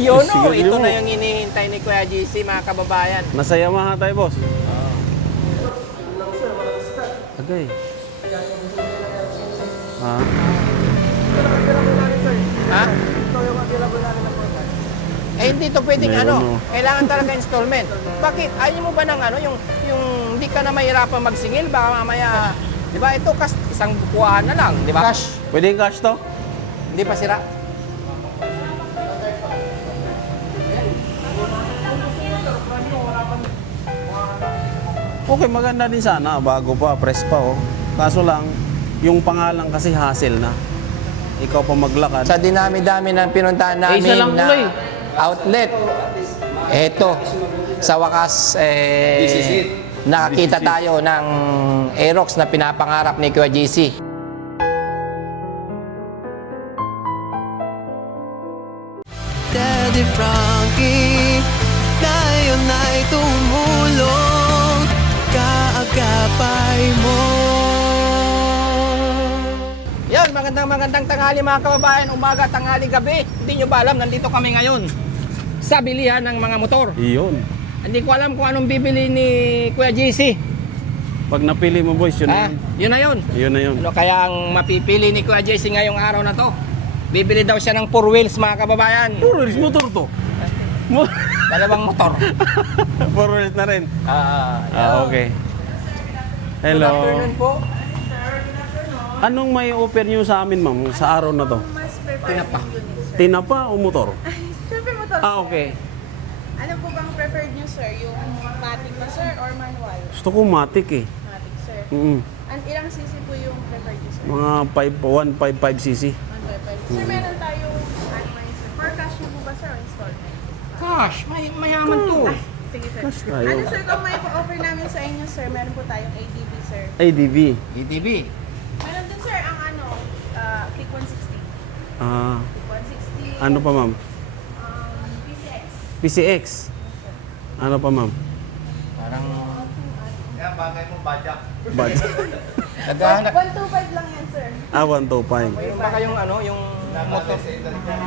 Yun o, Sigarilyo ito mo. na yung hinihintay ni Kuya GC, mga kababayan. Nasa Yamaha tayo, boss. Agay. Ha? Ha? Eh, hindi to pwedeng Meron, ano, no? kailangan talaga installment. Bakit? Ayaw mo ba ng ano, yung hindi ka na mahirapan magsingil, baka mamaya, di ba, ito isang bukuan na lang, di ba? Cash, Pwede yung cash to? hindi pa sira. Okay, maganda din sana. Bago pa, press pa, oh. Kaso lang, yung pangalan kasi hassle na. Ikaw pa maglakad. Sa dinami-dami ng pinuntahan namin isa lang na tuloy. outlet, eto, sa wakas, nakakita tayo ng Aerox na pinapangarap ni Kuya GC. Daddy Frankie, ngayon ay tumulong, kaagapay mo. Yan, magandang tanghali mga kababayan, umaga, tanghali, gabi. Hindi nyo ba alam, nandito kami ngayon sa bilihan ng mga motor. Iyon. Hindi ko alam kung anong bibili ni Kuya GC. Pag napili mo, boys, yun na Ha? yun. Yun na yun. Yun na yun. Ano kaya ang mapipili ni Kuya JC ngayong araw na to? Bibili daw siya ng 4 wheels mga kababayan. Puro wheels, motor to. Dalawang motor. Puro wheels na rin. Okay. Good Hello. afternoon po. Anong may offer nyo sa amin, ma'am, sa araw na to? Mas prefer Tinapa. yung unit, sir. Tinapa o motor? Siyempre motor, Ah, sir. okay. Ano po bang preferred nyo, sir? Yung matic ba, sir? Or manual? Gusto ko matic eh. Matic, sir. Ilang cc po yung preferred nyo, sir? Mga 155cc. 1.5. Sir, meron tayong ano man, sir. For cash nyo po ba, sir? Or installment? Gosh, mayaman to. Sige, sir. Cash tayo. Ano, sir, kung may offer namin sa inyo, sir, meron po tayong ADB, sir. ADV. ETV. Meron din, sir, ang ano, Kick 160. Ah, Kick 160. ano pa, ma'am? PCX. PCX. Ano pa, ma'am? Parang Budget. naghahanap. 125 lang yan, sir. 125. Mayroon ba kayong ano, yung motor?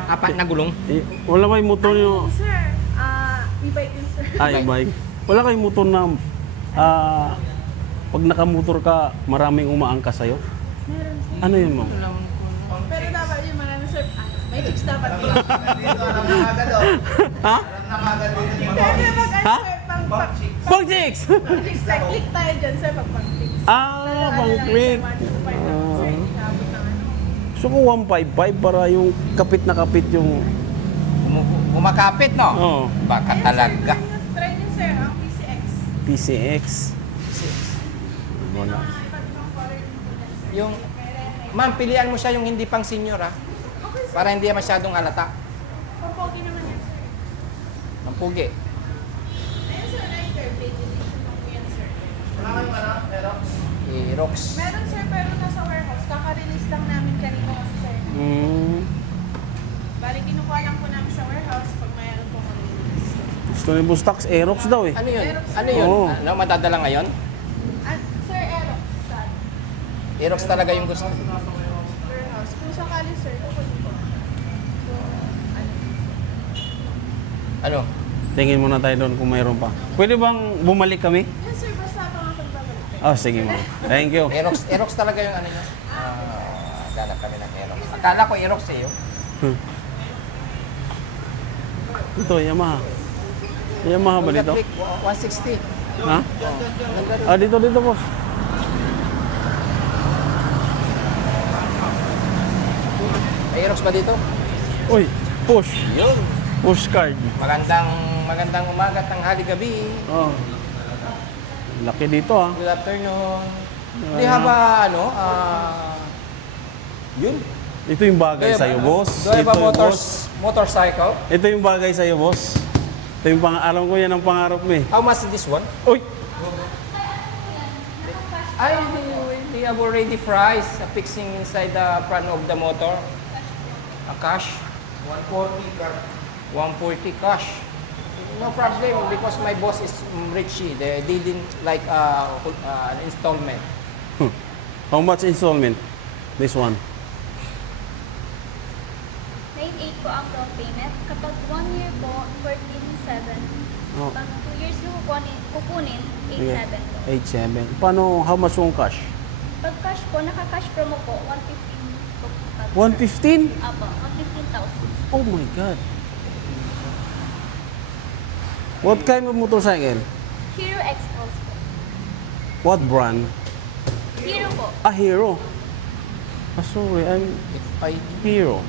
Apat na gulong? Eh, wala kayong motor nyo. Sir, e-bike yun, sir. Ay, bike. Wala kayong motor na pag nakamotor ka, maraming umaangkas sa'yo? Meron, sir. Ano yun, ma'am? Pero dapat yung marami, sir. May chicks dapat yun. Ha? Pwede mag Ha? sir, pang Pang chicks! chicks tayo. Click tayo dyan, sir, pag pang chicks. Ah, pang quick. Gusto ko 155 para yung kapit na kapit yung... Kumakapit, no? Oo. Baka talaga. Try nyo, sir, ang PCX. PCX. Wala. Yung, ma'am, pilihan mo siya yung hindi pang senior, ha? Para hindi masyadong halata. Pampogi naman yan, sir. Ang pugi. Ayun, sir, lighter. Blade edition lang po yan, sir. Aerox. Meron, sir, pero nasa warehouse. Kaka-release lang namin kanina kasi, sir. Bali, kinukuha lang po namin sa warehouse pag mayroon po mag-release. Gusto ni Bustax, Aerox daw eh. Ano yun? Aerox, Ano yun? Oo. Ano, madadala ngayon? Sir, Aerox. Aerox talaga yung gusto. Warehouse. Kung sakali, sir, kukunin po. So, Ano? Tingin muna tayo doon kung mayroon pa. Pwede bang bumalik kami? Yes, sir. Basta pagbabalik. Oh, sige ma'am. Thank you. Aerox talaga yung ano niya. Hanap kami ng Aerox. Akala ko Aerox eh. Ito, Yamaha. Yamaha ba dito? 160. Ha? Ah, dito, boss. May Aerox ba dito? Uy, push. Yun. Push card. Magandang umaga, tanghali, gabi. Oh. Laki dito ah. Good afternoon. Di ba ano? Yun. Ito yung bagay sa'yo, boss. Do you have a Ito, boss. motorcycle? Ito yung bagay sa'yo, boss. Ito yung alam ko yan ang pangarap mo eh. How much is this one? Uy! Ay, they have already price fixing inside the front of the motor. A cash. 140 cash. No problem because my boss is rich. They didn't like an installment. How much installment? This one. 9.8 po ang down payment. Kapag 1 year kunin, Sige. 8.7 po. 8.7. Paano, how much yung cash? Pag cash po, naka-cash promo po, 115 po. 115? Apo, 115,000. Oh my God. What kind of motorcycle? Hero X-Pulse po. What brand? Hero po. Ah, Hero. Ah, sorry, I'm Hero.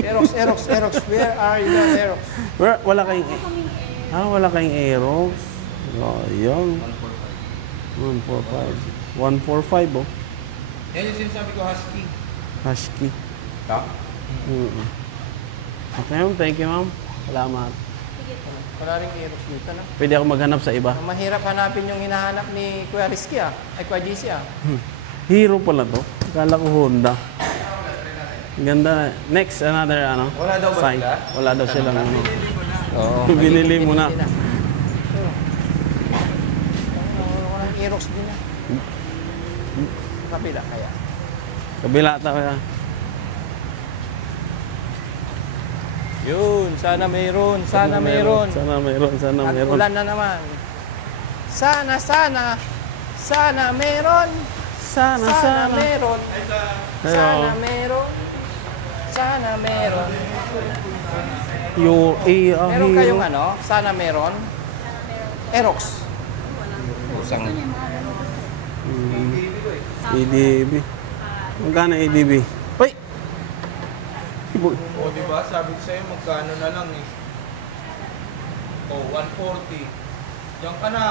Aerox. Where are you, Aerox? Wala kayong... wala kayong Aerox. Oh, yun. 145. 145, oh. Yan yung sinasabi ko, husky. Husky. Ta? Mm. Okay, ma'am. Thank you, ma'am. Salamat. Wala rin Aerox dito na. Pwede ako maghanap sa iba. Mahirap hanapin yung hinahanap ni Kuya Rizky ay Kuya GC Hero pala to. Akala ko Honda. Ganda. Next, another Wala daw ba site. sila? Wala daw silang ano. Oo. Binili mo na. Walang Aerox din na. Kabila kaya. Kabila tayo. Yun, sana mayroon. Sana mayroon. At ulan na naman. Sana meron. Sana meron. Sana meron. Sana meron. Meron kayong sana meron? Aerox. Isang EDB. Magkano EDB? Uy! Ibo. O, diba? Sabi ko sa'yo, magkano na lang eh. O, 140. Diyan ka na.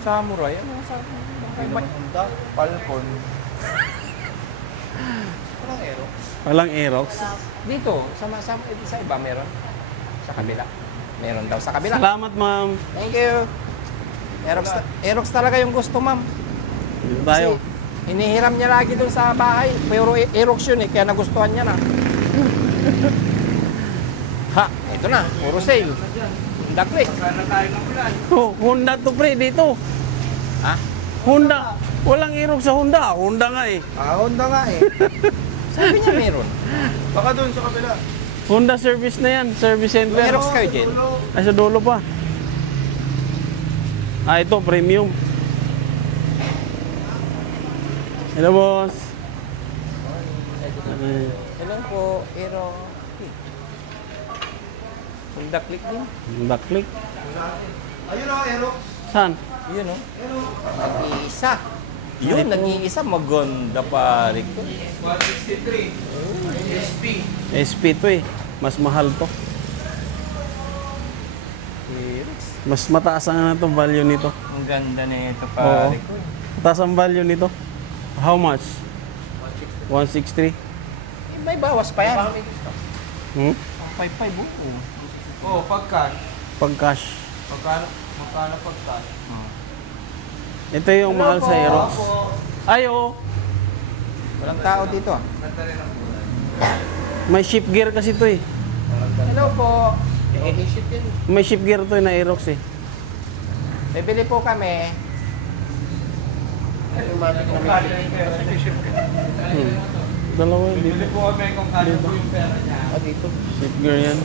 samurai. Ano ang samurai? May Honda, Falcon. Walang Aerox. Walang Aerox. Dito, sa iba meron. Sa kabila. Meron daw sa kabila. Salamat, ma'am. Thank you. Aerox talaga yung gusto, ma'am. Dito tayo. Kasi hinihiram niya lagi doon sa bahay. Pero Aerox yun kaya nagustuhan niya na. Ha, ito na. Puro sale. Honda Click. Sana tayo ng plan. Oh, Honda to pre, dito. Ha? Honda. Walang Aerox sa Honda. Honda nga eh. Honda nga eh. Sabi niya meron. Baka doon sa kabila. Honda service na yan. Service center. Aerox kayo, Jen? Ay, sa dulo pa. Ito, premium. Hello, boss. Hello po, Aerox. Honda Click din. Honda Click. Ayun o, Aerox. Saan? Yun o. Nag-iisa. Yun, nag-iisa. Maganda pare ko. 163. SP. SP to eh. Mas mahal to. Aerox. Mas mataas ang value nito. Ang ganda na ito Oo. pare ko. Mataas ang value nito. How much? 163. May bawas pa yan. Hmm? 5.5 buo. Oh, pag-cash. Pag cash. Magkano pag-cash? Ito yung mahal sa Aerox. Ay, oo. Walang tao dito. May shift gear kasi to eh. Hello po. I-ship din. May shift gear to eh, na Aerox eh. Bibili po kami. Dalawa yun Bili dito. po kami kung kano po yung pera niya. Dito. Shift gear yan.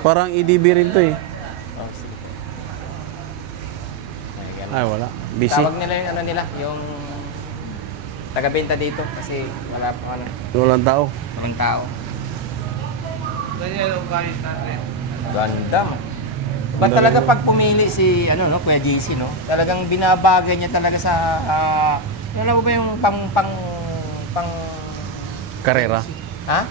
Parang EDB rin to eh. Ay, wala. Busy. Tawag nila yung ano nila, yung taga-benta dito kasi wala pa ano, Walang tao. walang tao. Ganyan ang kahit natin. Ganda mo. Ba talaga pag pumili si Kuya JC, no? Talagang binabagay niya talaga sa ano ba yung pang Karera. ha?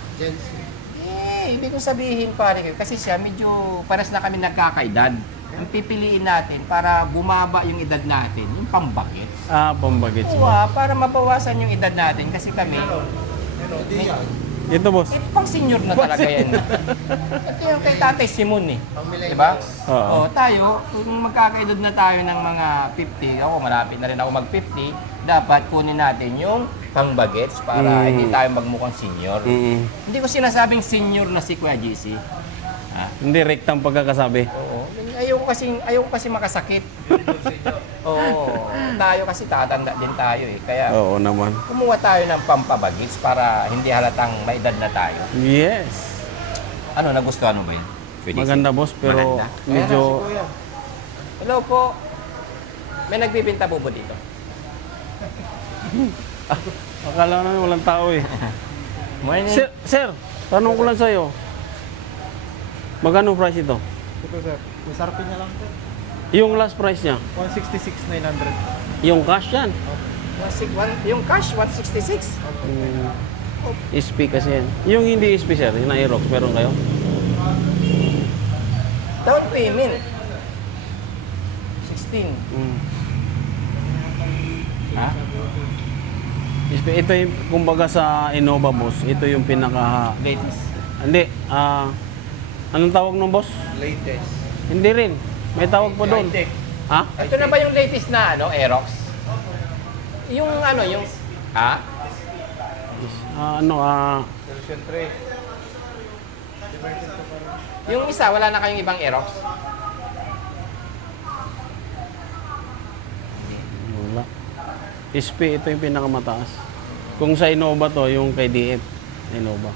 Ibig kong sabihin pare ko kasi siya medyo pares na kami nagkakaedad. Ang pipiliin natin para bumaba yung edad natin, yung pambakit. Ah, pambagits mo. Para mabawasan yung edad natin kasi kami Hindi yan. Ito, boss. pang senior na talaga yan. Ito yung kay Tatay Simon eh. Diba? Oo. Tayo, kung magkakaedad na tayo ng mga 50, ako malapit na rin ako mag-50, dapat kunin natin yung pang-bagets para hindi tayo magmukhang senior. Hindi ko sinasabing senior na si Kuya GC. Ha? Hindi, rectang pagkakasabi. Oo. Ayoko kasi makasakit. Oo. Tayo kasi tatanda din tayo eh. Kaya Oo naman. kumuha tayo ng pampabagits para hindi halatang may edad na tayo. Yes. Ano, nagustuhan mo ba yun? Pwede Maganda boss, pero Maganda. medyo... Ayan na, si Kuya. Hello po. May nagbibinta po po dito. Akala na walang tao eh. Morning. Sir, tanong ko lang sa'yo. Magkano price ito? Ito sir, SRP niya lang sir. Yung last price niya? 166,900. Yung cash yan? Yung cash, 166. SP kasi yan. Yung hindi SP sir, yung Aerox, meron kayo? Down payment. 16. Ha? SP, ito yung, kumbaga sa Innova boss, ito yung pinaka... Latest. Hindi, anong tawag ng boss? Latest. Hindi rin. May tawag po doon. High-tech. Ha? Ito na ba yung latest na ano, Aerox? Yung ano, yung... Ha? Version 3. Yung isa, wala na kayong ibang Aerox? Wala. SP, ito yung pinakamataas. Kung sa Innova to, yung kay DF. Innova.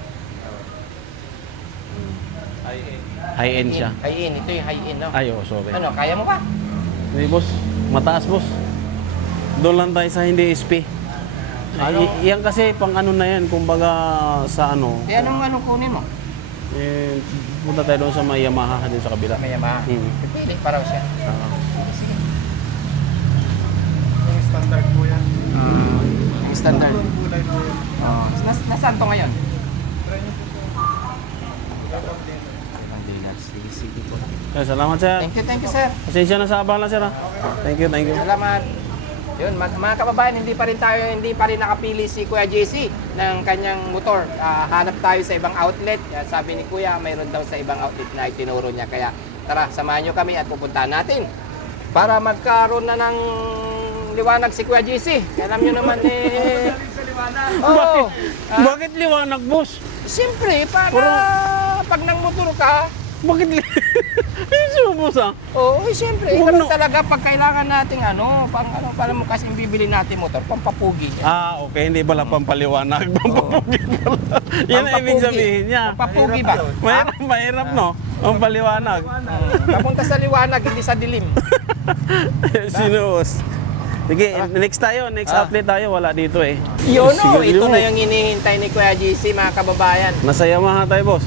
High-end siya. High-end. Ito yung high-end, no? Ay, oh, sorry. Ano, kaya mo ba? Hindi, boss. Mataas, boss. Doon lang tayo sa hindi SP. Yan kasi pang ano na yan, kumbaga sa ano. Eh, anong kunin mo? Eh, punta tayo doon sa may Yamaha din sa kabila. May Yamaha. Pili pa raw siya. Yung standard po yan. Yung standard. Yung kulay po yan. Nasaan to ngayon? Try niyo po po. Sige po. Salamat, sir. Thank you, sir. Pasensya na sa abala, sir. Thank you. Salamat. Yun, mga kababayan, hindi pa rin nakapili si Kuya JC ng kanyang motor. Hanap tayo sa ibang outlet. Sabi ni Kuya, mayroon daw sa ibang outlet na itinuro niya. Kaya tara, samahan nyo kami at pupuntahan natin para magkaroon na ng liwanag si Kuya JC. Alam nyo naman eh... Oo. Bakit liwanag, boss? Siyempre, para pag nang motor ka, Bakit boss, ah? oo, siyempre, Huwag ganun no. talaga pag kailangan nating para mo kasi bibili natin motor, pampapugi niya. Okay. Hindi pala pampaliwanag. Pampapugi pala. Yan ang ibig sabihin niya. Pampapugi ba? Mahirap, no? Pampaliwanag. Papunta sa liwanag, hindi sa dilim. Sinuos. Sige, next tayo. Next update tayo. Wala dito eh. Yun Sige, ito yun. na yung hinihintay ni Kuya GC, mga kababayan. Nasa Yamaha tayo, boss.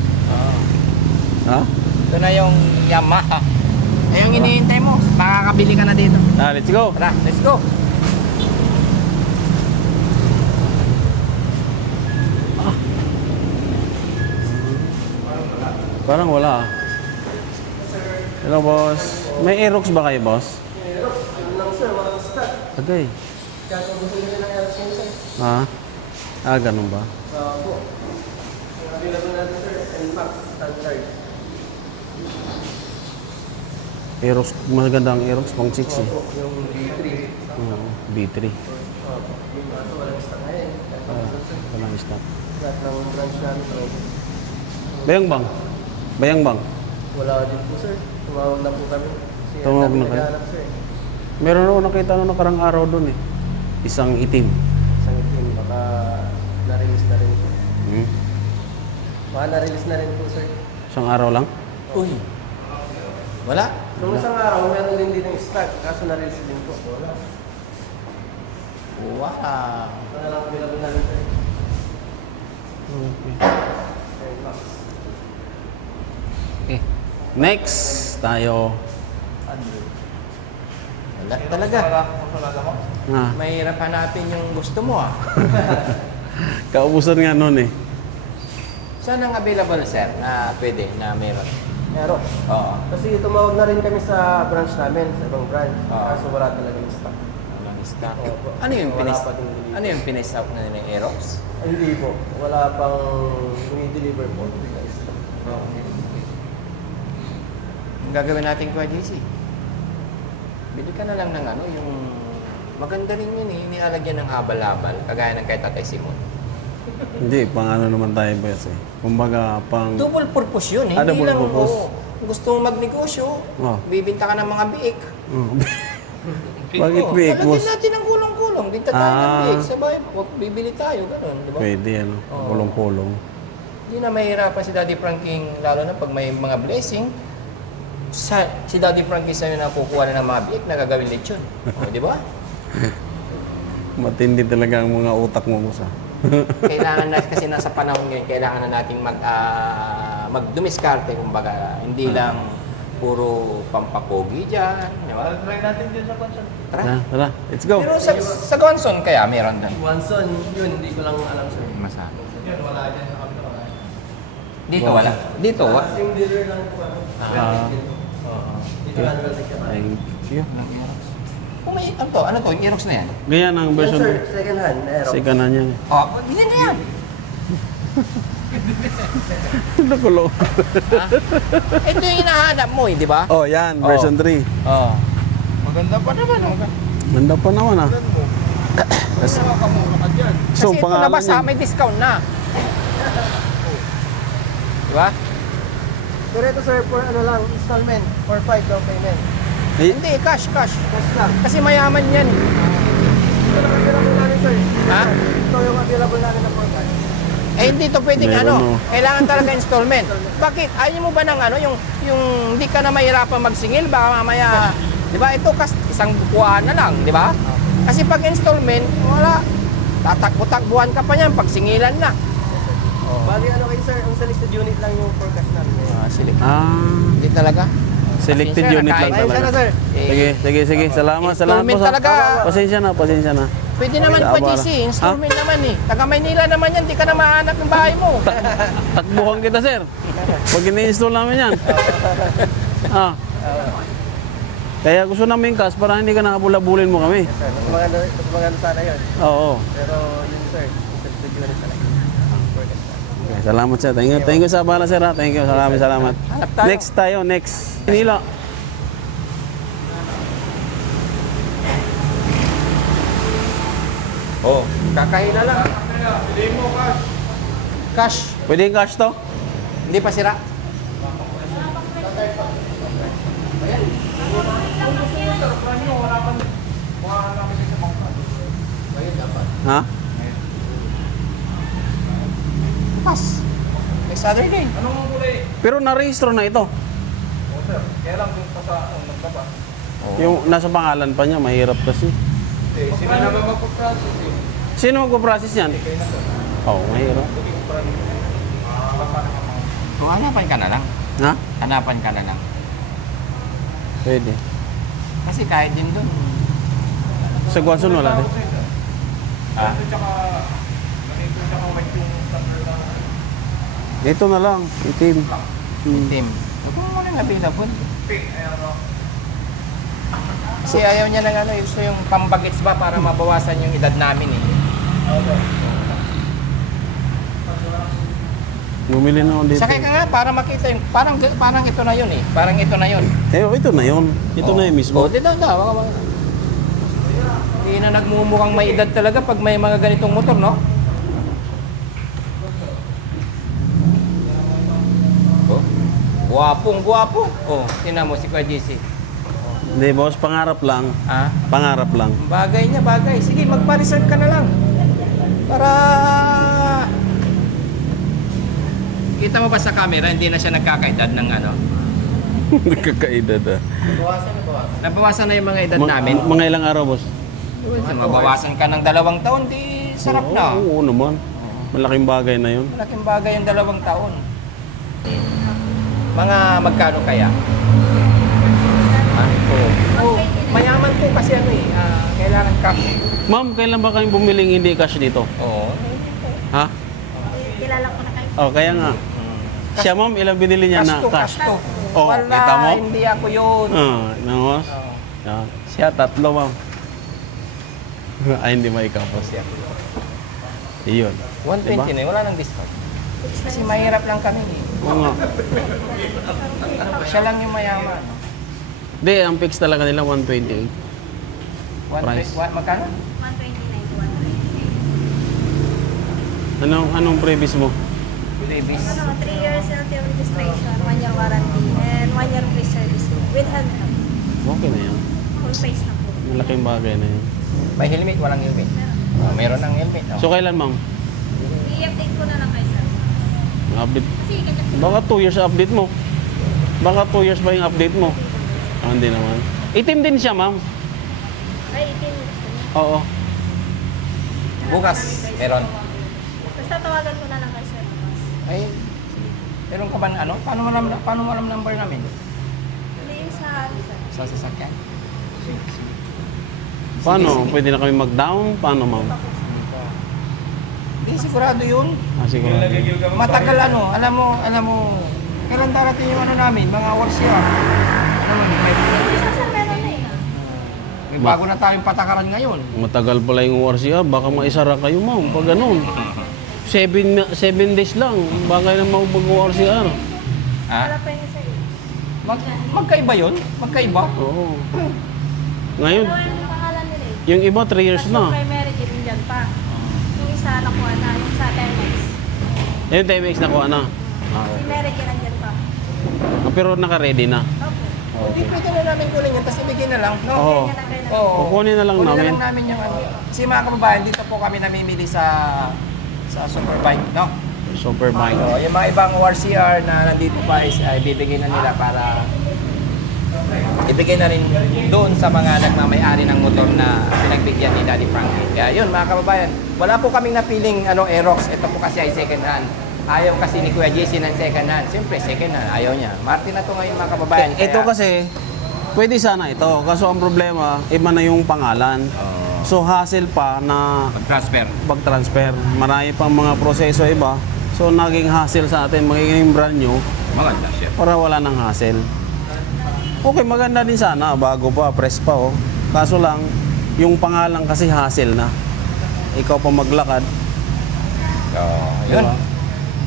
Ha? Ito na yung Yamaha. Ay, yung hinihintay mo, makakabili ka na dito. Let's go. Tara, let's go. Parang wala. Hello, boss. May Aerox ba kayo, boss? Agay. Ha? Ganun ba? Aerox, magandang Aerox, pang 6 eh. Yung B3. B3. Walang stock ngayon. Walang stock. Lahat ng branch namin. Bayang bang? Wala din po sir. Tumawag na po kami. Kasi Tumawag ang dami na kayo? naghahanap, sir. Meron ako nakita na nakarang araw doon eh. Isang itim. Isang team. Baka na-release na rin po. Baka na-release na rin po sir. Isang araw lang? Uy. Wala? Nung isang araw, meron din dito yung stock. Kaso na-release din po. Wala. Wow. Ito na lang available namin sir. Air Max. Okay. Next tayo. Wala talaga. Ah, Mahirap hanapin yung gusto mo ah. kaubusan nga noon eh. Saan ang available, sir, na pwede, na meron? Meron. Oo. Kasi tumawag na rin kami sa branch namin, sa ibang branch. Ah. Kaso wala talaga yung stock. Walang stock. Opo. Ano yung Wala pinis? pa din delivery. Ano yung pinis-out na ni Aerox? Ay, hindi po. Wala pang deliver po. Okay. Ang gagawin natin, Kuya JC? Bili ka na lang ng ano, yung... Maganda rin yun eh, nilalagyan ng habal-habal, kagaya ng kay Tatay Simon. Hindi, pang ano naman tayo boss eh. Kumbaga, pang... Double purpose yun eh. Ah, Hindi double lang purpose. gusto mong magnegosyo, Oh. bibinta ka ng mga biik. Bakit biik, boss? Lalagyan natin ng kulong-kulong. Dinta tayo ng Ah. biik. Sabay, bibili tayo. Ganun, di ba? Pwede, ano? Oo. Kulong-kulong. Hindi na mahirapan si Daddy Frankie, lalo na pag may mga blessing. Si Daddy Frankie sa'yo na kukuha na ng mga biik, nagagawin lechon. O, di ba? Matindi talaga ang mga utak mo, boss, ah. Kailangan na, kasi nasa panahon ngayon, kailangan na nating magdumiskarte, kumbaga. Hindi lang puro pampapogi dyan. Di ba? Try natin din sa pansan. Tara. Tara, let's go. Pero sa Gonson kaya meron doon. Wanson, yun, hindi ko lang alam, sir. Masabi. Yan, wala dyan sa kapila. Dito wala. Dito wa. Yung dealer lang po ano. Ah. Dito lang natin siya. Thank you. Kung may, ano to, yung Aerox na yan? Ganyan ang Yes, version. sir, second hand, Aerox. Second hand yan. Oh, ganyan na yan. Nakulong. Ito yung hinahanap mo, di ba? Oh, yan, version 3. Oh. Maganda pa naman. Ganda pa naman, ah. Kasi nakakamura ka dyan. Kasi So, ito pangalan labas ha, niya. may discount na. Di ba? Pero ito, sir, for ano lang, installment, for 5 down payment. Eh, Hindi, cash. Cash lang. Kasi mayaman yan. Ito lang available namin, sir. Ha? Ito yung available namin na for cash. Eh hindi to pwedeng Meron, ano, no? kailangan talaga installment. Bakit? Ayaw mo ba ng ano, yung hindi ka na mahirapan magsingil, baka mamaya, di ba, ito isang bukuan na lang, di ba? Kasi pag installment, wala. Tatakbo-takbuhan ka pa niyan, pag singilan na. Bali, ano kayo, sir, ang selected unit lang yung for cash namin. Hindi talaga. selected Pasensya na, unit lang kahit- Ayun, sana, talaga. sir. Eh, Sige. Salamat Installment po sa... talaga. Pasensya na. Pwede naman Sa pa abala. GC, installment naman eh. Taga Maynila naman yan, di ka na mahanap ng bahay mo. Takbuhan kita, sir. Pag ini-install namin yan. Ah. Kaya gusto namin cash para hindi ka nakabula-bulin mo kami. Sir, mas maganda sana yun. Oo. Pero yun, sir, selected unit talaga. For cash lang. Okay, salamat, sir. Thank you sa abala, sir. Ha? Thank you. Salamat. Hanap tayo. Next tayo. Manila. Oh, kakain na lang. Pili mo, cash. Cash, Pwede yung cash to? hindi pa sira. Ha? Pas. Next Saturday. Anong kulay? Pero na-register na ito. Oh, sir. Kaya lang yung pa sa nagtabas. Yung nasa pangalan pa niya, mahirap kasi. Eh, sino naman magpa-process eh? Sino magpo-process yan? Kayo na, sir. Oo, mahirap. Kung hanapan ka na lang. Ha? Hanapan ka na lang. Pwede. Kasi kahit din doon. Sa Guanson wala din. Ha? Ganito tsaka white yung standard na. Ito na lang, itim. Team. Huwag mo muna available. Pink, ayan o. Kasi ayaw niya ng ano, gusto yung pambagets ba para mabawasan yung edad namin eh. Bumili na ako dito. Sakay ka nga para makita yung, parang ito na yun eh. Parang ito na yun. Eh, ito na yun. Ito na yung mismo. Oh, dito na. Hindi na nagmumukhang may edad talaga pag may mga ganitong motor, no? Oh. Guwapong-guwapo. Oh, tingnan mo si Kuya JC. Hindi, boss, pangarap lang. Ah, Pangarap lang. bagay niya, bagay. Sige, magpa-reserve ka na lang. Para... Kita mo ba sa camera, hindi na siya nagkakaedad ng ano? Nagkakaedad ah. Nabawasan na yung mga edad namin. Mga ilang araw, boss? Mabawasan ka ng 2 taon, di sarap na. Oo naman. Malaking bagay na yun. Malaking bagay yung 2 taon. Mga magkano kaya? Oh, mayaman po kasi ano eh, kailangan cash. Ma'am, kailan ba kayong bumiling hindi cash dito? Oo. Ha? Kilala ko na kayo. Oh, kaya nga. Siya, ma'am, ilang binili niya na Cash cash? to. Oh, Wala, kita mo? hindi ako yun. No? Yan. Siya, 3, ma'am. Ay, hindi maikaw po siya. Iyon. 120 na yun, wala nang discount. Kasi mahirap lang kami eh. Oo nga. Siya lang yung mayaman. Hindi, ang fix talaga nila 128. Price. Magkano? 129 to 129. Anong previous mo? Davis. Ano, 3 years LTO registration, 1 year warranty, and 1 year free service with handheld. Okay na yan. Full face na po. Malaking bagay na yun. May helmet, walang helmet. Oh, meron ng helmet. Oh. So kailan, ma'am? I-update ko na lang kayo, sir. Update. Kasi ganyan. Baka 2 years update mo. Baka 2 years ba yung update mo? Ah, hindi naman. Itim din siya, ma'am. Ay, itin gusto niya. Oo. Bukas, meron. Basta tawagan ko na lang kayo, sir. Ay, meron ka ba ano? Paano mo alam number namin? Hindi yung sa, sir. Sa sasakyan? Paano? Pwede na kami mag-down? Paano, ma'am? Hindi, sigurado yun. Ah, siguro. Matagal ano, alam mo, kailan darating yung ano namin, mga awards yun. Alam mo, Isa, sir, meron na eh. may bago na tayong patakaran ngayon. Matagal pala yung WRCR. Baka maisara kayo, ma'am. Pag ganun. 7 days lang. Baka na mag-WRCR. Ha? Wala pa yun, sir. Magkaiba yun? Magkaiba? Oo. Ngayon, Dalawa yung pangalan nila eh. yung iba 3 years Tapos yung na. kay Mary Jane dyan pa. Yung isa nakuha na, yung sa Temex. Yung TMX nakuha na. Si Mary Jane nandyan pa. Ah, pero naka-ready na. Opo. Hindi pwede na namin kunin yun, tapos ibigay na lang, no? Oo. Ganyan na kayo na. Oo. Kukunin na lang Kunin namin. na lang namin yung ano. Kasi mga kababayan, dito po kami namimili sa Superbike, no? Superbike. So, yung mga ibang ORCR na nandito pa is bibigay na nila para ibigay na rin doon sa mga nagmamay-ari ng motor na pinagbigyan ni Daddy Frankie. Kaya yun mga kababayan, wala po kaming napiling Aerox. Ito po kasi ay second hand. Ayaw kasi ni Kuya JC ng second hand. Siyempre second hand, ayaw niya. Martin na to ngayon mga kababayan. Ito kasi, pwede sana ito. Kaso ang problema, iba na yung pangalan. So hassle pa na Pag-transfer. pag-transfer. Marami pang mga proseso iba. So naging hassle sa atin, magiging brand new Maganda siya. para wala nang hassle. Okay, maganda din sana. Bago pa, press pa oh. Kaso lang, yung pangalan kasi hassle na. Ikaw pa maglakad. So, yun.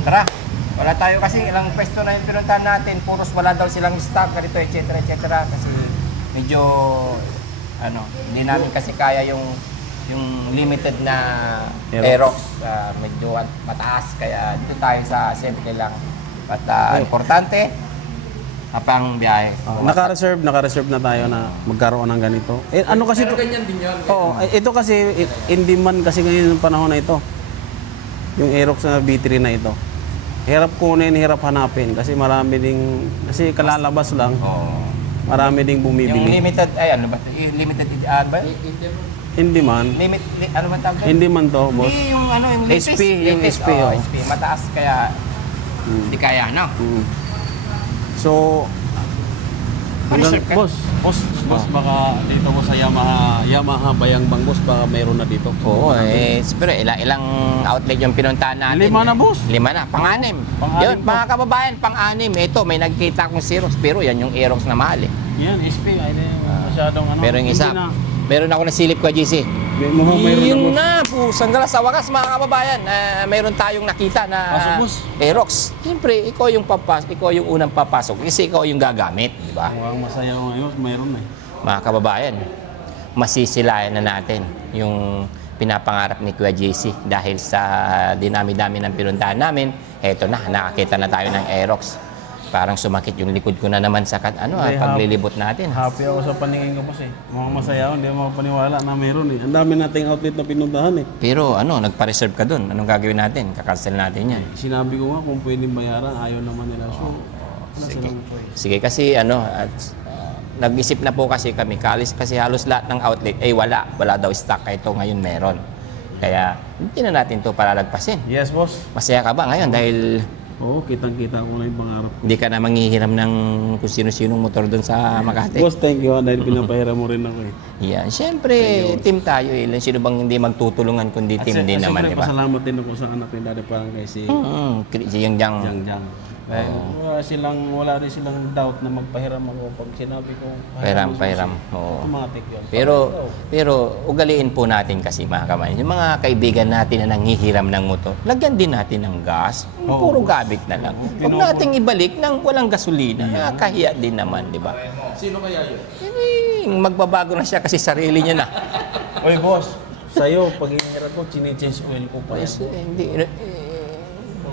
Tara. Wala tayo kasi ilang pwesto na yung pinuntahan natin. Puros wala daw silang stock, ganito, etc. Kasi medyo, hindi namin kasi kaya yung limited na Aerox. Medyo mataas. Kaya dito tayo sa simple lang. At importante, pang biyahe. Naka-reserve na tayo na magkaroon ng ganito. Eh, ano kasi Pero to? ganyan din yun. Oo, ito kasi in demand kasi ngayon ng panahon na ito. Yung Aerox na B3 na ito. Hirap kunin, hirap hanapin kasi kasi kalalabas lang. Oo. Marami ding Yung bumibili. limited, ano ba? Yung limited, ba? In demand. Ano ba tawag? In demand to, boss. Hindi, yung yung latest. SP, yung latest, SP, oh. SP. Mataas kaya, hindi kaya, no? Mm. So, hanggang, Reserve ka? boss, baka dito ko sa Yamaha Bayangbang, boss, baka mayroon na dito. Oo, pero ilang outlet yung pinuntahan natin. 5 na, boss. 5 na, pang-anim. Pang-anim Yun, po. mga kababayan, pang-anim. Ito, may nagkita akong Xerox, pero yan yung Aerox na mahal eh. Yan, SP, ay masyadong Pero yung isa, hindi na. meron ako nasilip ko, GC. Mukhang mayroon Yun na, boss. na, pusang galas sa wakas mga kababayan. Mayroon tayong nakita na Pasok, boss. Aerox. Siyempre, ikaw yung unang papasok kasi ikaw yung gagamit, di ba? Mukhang masaya ko ngayon, mayroon na eh. Mga kababayan, masisilayan na natin yung pinapangarap ni Kuya JC dahil sa dinami-dami ng pinuntahan namin. Eto na, nakakita na tayo ng Aerox. Parang sumakit yung likod ko na naman sa Hindi, paglilibot natin. Happy ako sa paningin ko, boss eh. Mukhang masaya ako, hindi ako makapaniwala na mayroon eh. Ang dami nating outlet na pinuntahan eh. Pero nagpa-reserve ka dun. Anong gagawin natin? Kakancel natin yan. Sinabi ko nga kung pwedeng bayaran, ayaw naman nila. So, wala Sige. silang choice. Sige kasi nag-isip na po kasi kami, kasi halos lahat ng outlet wala daw stock, ito ngayon meron. Kaya hindi na natin to palalagpasin. Yes, boss. Masaya ka ba ngayon dahil Oo, kitang-kita ko na yung pangarap. hindi ka na manghihiram ng kung sino-sinong motor doon sa Makati? Boss, thank you dahil pinapahiram mo rin ako eh. Yan, siyempre team tayo eh. Sino bang hindi magtutulungan kundi team din naman, di ba? Pasalamat din ako sa anak ni Daddy parang kay si Yung Jang. Dahil wala rin silang doubt na magpahiram ako pag sinabi ko. pahiram. Oo. Automatic yun. Pero ugaliin po natin kasi mga kamayan, yung mga kaibigan natin na nanghihiram ng motor, lagyan din natin ng gas. Puro gabit na lang. Huwag nating ibalik ng walang gasolina. Nakakahiya din naman, di ba? Sino kaya yun? Magbabago na siya kasi sarili niya na. Oy, boss. Sa'yo, pag hinihiram ko, chine-change oil ko pa yan. Hindi,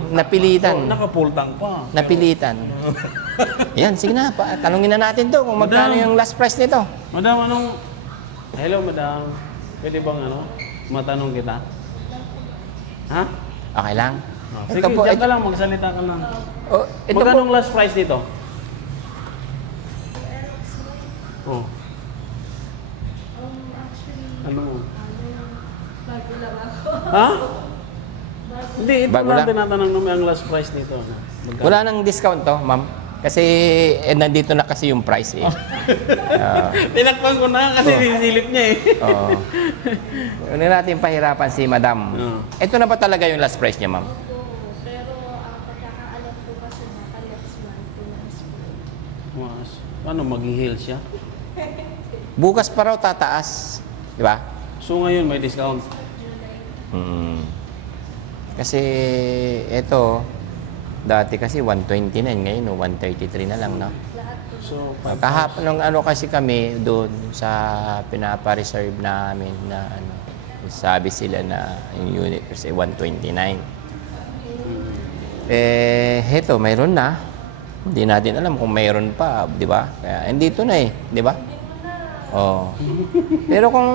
napilitan. Naka-full tank pa. Napilitan. Yan, sige na. Tanungin na natin to kung magkano yung last price nito. Madam, anong Hello, madam. Pwede bang matanong kita? Ha? Okay lang? Sige, Ito po, diyan ka lang, magsalita ka lang. oh, ito Magkano po, last price dito? Oh. Actually, Ano mo? bago lang ako. Ha? Hindi, ito Bago lang lang? tinatanong namin ang last price nito. Magkano? wala nang discount to, ma'am. Kasi nandito na kasi yung price eh. Tinakpan ko na kasi nisilip niya eh. Oo. Huwag na natin pahirapan si madam. Oo. Ito na ba talaga yung last price niya, ma'am? Pero ang pagkakaalam ko kasi naka-left month to last month. Mas, ano, mag-heal siya? Bukas pa raw tataas. Di ba? So ngayon may discount. Mm. Kasi ito, dati kasi 129, ngayon 133 na lang, no? So, Kahapon nung ano kasi kami doon sa pinapa-reserve namin na ano, sabi sila na yung unit kasi 129. Heto, mayroon na. Hindi natin alam kung mayroon pa, di ba? Kaya andito na eh, di ba? Oh. Pero kung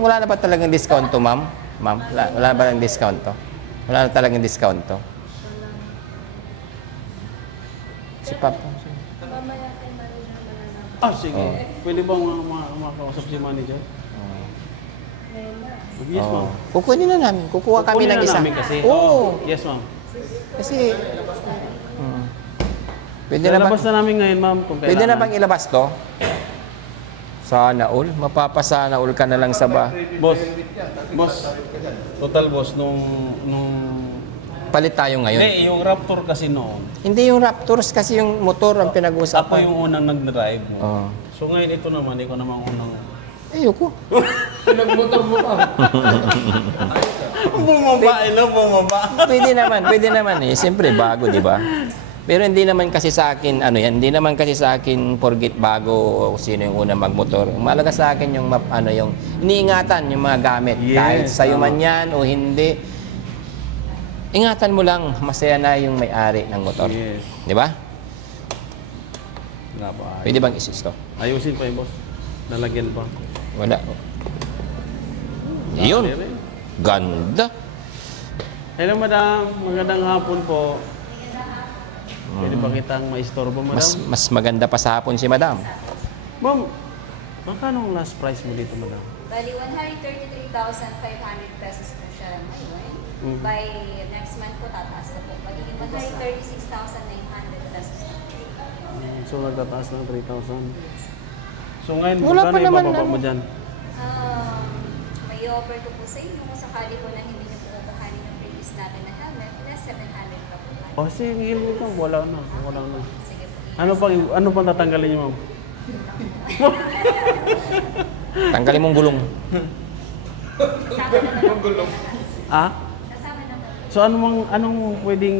wala na ba talagang discount to, ma'am? Ma'am, wala ba lang discount to? Wala na talagang discount to? Si Papa. Mamaya kay manager malalaman. Ah, sige. Oh. Pwede bang makausap si manager? Yes, Oh. ma'am. Kukunin na namin. Kukuha kami Kukunin ng na isa. namin kasi. Oo. Yes, ma'am. Kasi pwede na Lalabas bang na namin ngayon, ma'am, kung pwede na kailangan. bang ilabas to? Sana all, mapapasana all ka na lang sa ba. Boss, total boss, nung Palit tayo ngayon. Hindi, yung Raptor kasi noon, Hindi yung Raptors kasi yung motor ang ako pinag-uusapan. yung unang nag-drive mo. Oo. So ngayon ito naman, ikaw naman unang... Ayoko. Pinagmotor mo pa. Bumaba. Pwede naman eh. Siyempre bago, di ba? Pero hindi naman kasi sa akin, ano yan, hindi naman kasi sa akin forget bago o sino yung unang magmotor. Mahalaga sa akin yung, yung iniingatan yung mga gamit. Yes, Kahit sa'yo tama. man yan o hindi. Ingatan mo lang, masaya na yung may-ari ng motor. Yes. Di ba? Nga ba? Pwede bang isis to? Ayusin pa yung boss. Nalagyan pa. Wala. Yun. Ganda. Hello, madam. Magandang hapon po. Pwede ba kitang maistorbo, madam? Mas maganda pa sa hapon si madam. Ma'am, magkano ang last price mo dito, madam? Bali, 133,500 pesos po siya ngayon. Mhm. By next month po, tataas na po. Magiging 136,900 pesos na. So, nagtataas ng 3,000. So, ngayon, Wala magkano pa yung naman, bababa ano? mo dyan? May offer ko po sa inyo kung sakali po na hindi niyo po kukuhanin ng previous natin na helmet, plus 700 pa po tayo. O, sige, helmet lang. Wala na. Wala na. Sige po. Ano pang tatanggalin niyo, ma'am? Tanggalin mong gulong. Kasama naman po. Ah? Kasama naman po. So, anong pwedeng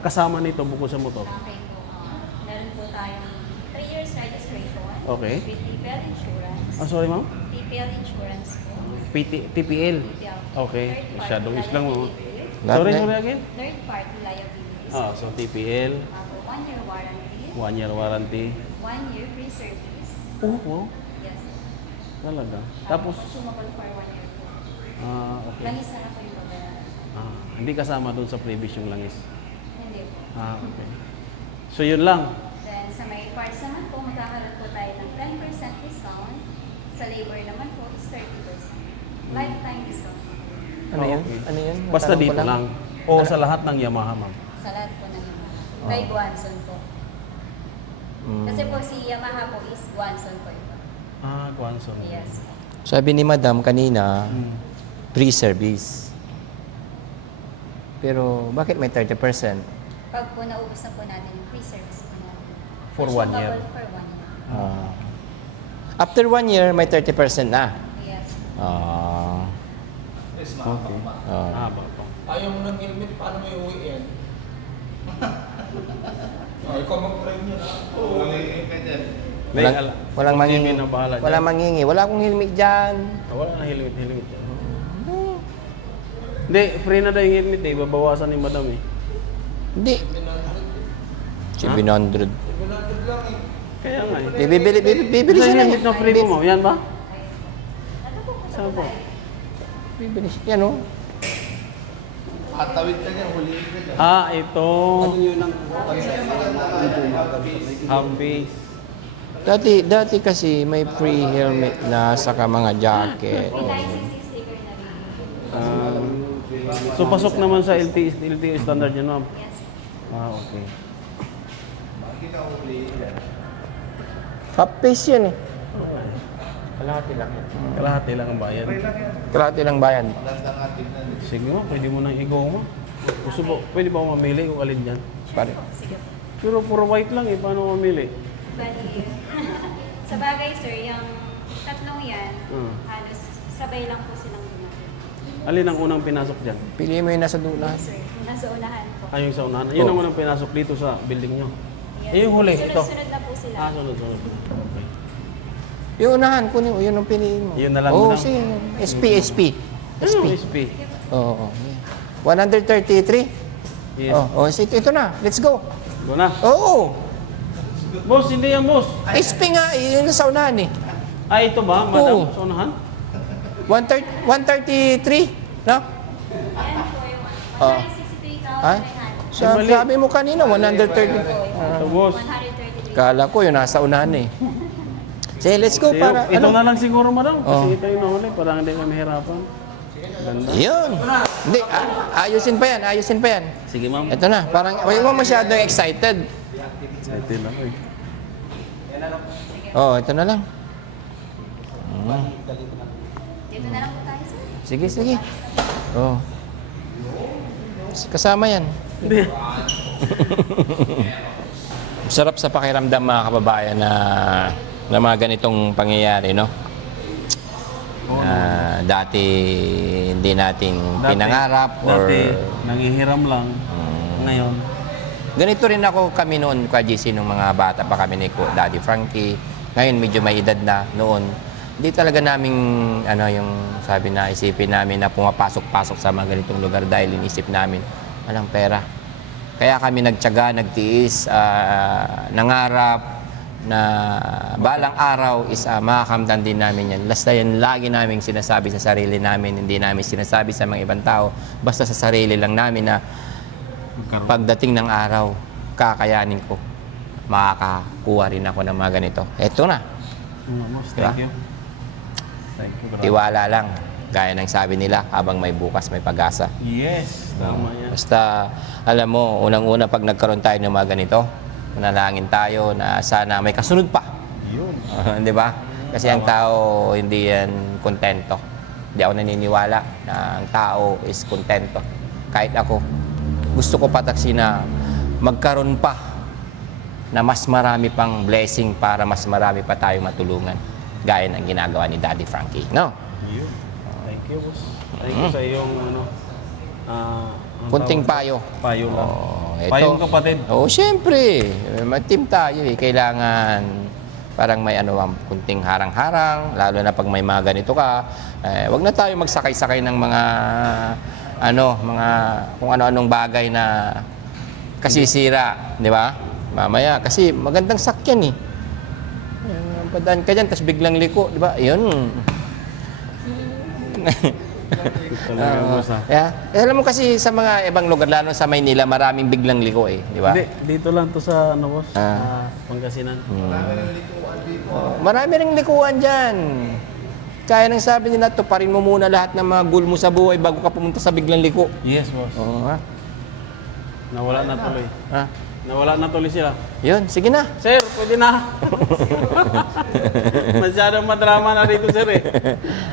kasama nito bukod sa motor? Okay po. Meron po tayong 3 years registration. Okay. With TPL insurance. Ah, sorry, ma'am? TPL insurance po. TPL. TPL. Okay. Third Masyadong party islang mo. liability. Lahat Sorry, na- sorry again? Third party liabilities. So TPL, 1 year warranty. 1 year warranty. 1 year free service. Oh, wow. Yes. Talaga. Tapos, Consumable for 1 year po. okay. Langis na po yung babayaran. Hindi kasama dun sa previous yung langis. Hindi po. Okay. So, yun lang. Then sa may parts naman po, magkakaroon po tayo ng 10% discount. Sa labor naman po is 30%. Lifetime discount. Ano yun? Okay. Ano yun? Basta Matanong ko dito lang. O sa lahat ng Yamaha, ma'am. Sa lahat po ng Yamaha. Kay Guanson po. Kasi po si Yamaha po is Guanson po ito. Guanson. Yes. Sabi ni madam kanina, pre-service. Pero bakit may 30%? Pag po naubos na po natin yung free service po natin. For 1 year. Consumable for 1 year. After 1 year, may 30% na. Yes. Yes, ma'am. Okay. Bakit? Ayaw mo ng helmet, paano mo iuwi yan? Ikaw mag-drive niya na. Oo. Walang mangingi. na bahala dyan. Walang mangingi. Wala akong helmet dyan. Wala na helmet. Hindi, free na daw yung helmet eh. Babawasan ni madam eh. Hindi. 700. 700 lang eh. Kaya nga eh. Bibili Saan siya yung na hit na free mo? Yan ba? Ano po po Saan po? Bibili siya. Yan oh. Atawid ka niya, huliin ka niya. Ah, ito. Happy. Dati kasi may free helmet na saka mga jacket. May 966 sticker na rin. So pasok naman sa LTO standard yun, ma'am? Yes. Ah, okay. Half face yan eh. Kalahati lang. Kalahati lang ang bayan. Kalahati lang bayan. Sige mo, pwede mo nang i-go mo. Gusto po, pwede ba ako mamili kung alin dyan? Pare. Sige po. Pero puro white lang eh, paano mamili? Bali, sa bagay sir, yung tatlong yan, halos sabay lang po silang dumating. Alin ang unang pinasok dyan? Pili mo yung nasa dulas. Sir, nasa unahan po. Ay, yung sa unahan. Yun ang unang pinasok dito sa building nyo. Yes. Eh, yung huli, ito. Sunod-sunod na po sila. Ah, sunod. Okay. Yung unahan, kunin mo. Yun ang piliin mo. Yun na lang Oo, lang. sige. SP. Ano SP? Oo. 133? Yes. Oh, ito na. Let's go. Go na. Oo. Boss, hindi yan, boss. SP nga, yun ang sa unahan eh. Ah, ito ba, madam? Oo. Sa unahan? 133? No? Yan po yung Oh. 163,900. Sabi mo kanina, 130. Ito, boss. 133. Kala ko yun, nasa unahan eh. Sige, let's go para, Ito ano? na lang siguro, madam. Kasi Oh. ito yung nahuli. Parang hindi kami hirapan. Ganda. Yun. Hindi, ayusin pa yan. Sige, ma'am. Ito na, parang, huwag mo masyadong excited. Ito lang eh. Oh, ito na lang. Dito na lang po tayo sir. Sige. Oh. Kasama yan. Hindi. Sarap sa pakiramdam mga kababayan na mga ganitong pangyayari, no? Na dati hindi natin pinangarap or Dati, nangihiram lang. Ngayon, ganito rin kami noon kwa GC nung mga bata pa kami ni Daddy Frankie. Ngayon medyo may edad na noon. Hindi talaga naming yung sabi na isipin namin na pumapasok-pasok sa mga ganitong lugar dahil inisip namin walang pera. Kaya kami nagtiyaga, nagtiis, nangarap na balang araw is makakamtan din namin yan. Basta yan lagi namin sinasabi sa sarili namin, hindi namin sinasabi sa mga ibang tao. Basta sa sarili lang namin na pagdating ng araw, kakayanin ko. Makakakuha rin ako ng mga ganito. Eto na. thank you. Thank you, brother. Tiwala lang. Gaya ng sabi nila, habang may bukas, may pag-asa. Yes, tama yan. Basta, alam mo, unang-una pag nagkaroon tayo ng mga ganito, manalangin tayo na sana may kasunod pa. Yun. Di ba? Kasi ang tao, hindi yan kontento. Hindi ako naniniwala na ang tao is kontento. Kahit ako, gusto ko pataksi na magkaroon pa na mas marami pang blessing para mas marami pa tayo matulungan. Gaya ng ginagawa ni Daddy Frankie. No? Yun. Thank you, boss. Thank you sa iyong Kunting payo. Payo lang. Oh, Payong kapatid. Oo, syempre. Mag-team tayo eh. Kailangan parang may kunting harang-harang. Lalo na pag may mga ganito ka. Wag na tayo magsakay-sakay ng mga kung ano-anong bagay na kasisira. Di ba? Mamaya. Kasi magandang sakyan eh. Padaan ka dyan, tapos biglang liko. Di ba? Yun. Talaga, boss, ha? Alam mo kasi sa mga ibang lugar, lalo sa Maynila, maraming biglang liko eh, di ba? Hindi, dito lang to sa boss? Pangasinan. Marami ring likuan dyan. Kaya nang sabi nila, tuparin mo muna lahat ng mga goal mo sa buhay bago ka pumunta sa biglang liko. Yes, boss. Oo, ha? Nawala na tuloy. Ha? Nawala na tuloy sila. Yun, sige na. Sir, pwede na. Masyadong madrama na dito, sir eh.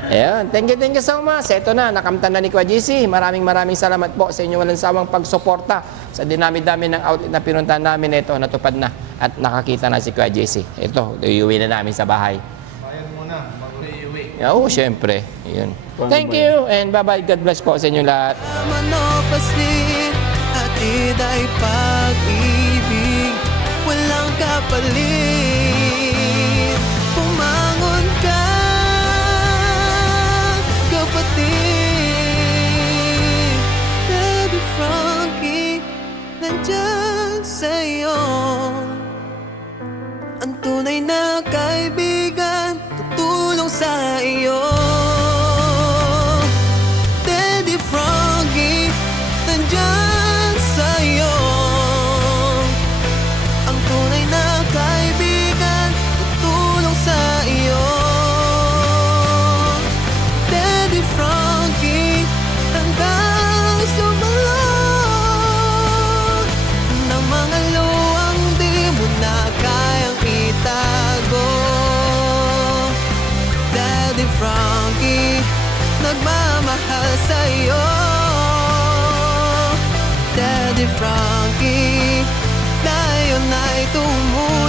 Ayan, thank you so much. Ito na, nakamtan na ni Kwa GC. Maraming salamat po sa inyo walang sawang pagsuporta sa dinami-dami ng outlet na pinuntahan namin. Ito, natupad na at nakakita na si Kwa GC. Ito, iuwi na namin sa bahay. Bayad muna, mag-iuwi. Oo, syempre. Yun. Thank you and bye-bye. God bless po sa inyo lahat. Manopasin, hatid ay pag-ibig, walang kapalit. Pumangon ka, kapatid. Daddy Frankie, nandyan sa'yo. Ang tunay Frankie, ngayon ay tumutuloy.